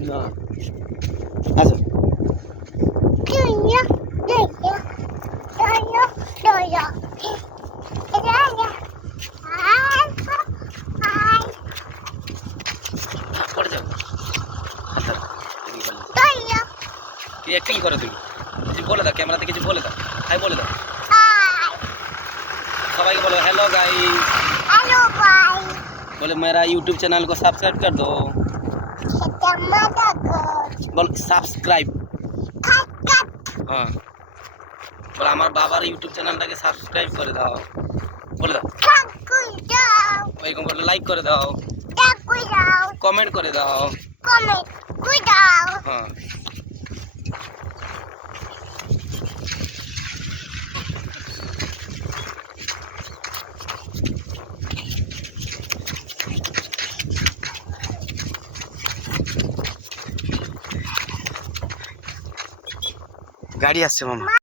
না আচ্ছা পড়ে যাও আচ্ছা কি অ্যাক্টিং করো তুমি কিছু বলে দাও ক্যামেরাতে কিছু বলে দাও হাই বলে দাও সবাইকে বলো हेलो गाइस बोले मेरा YouTube चैनल को सब्सक्राइब कर दो बोल सब्सक्राइब हाँ बोला हमारे बाबा यूट्यूब चैनल टाके सब्सक्राइब कर दाओ बोले दाओ भाई को बोले लाइक कर दाओ कमेंट कर दाओ हाँ गाड़ी आसছে मामा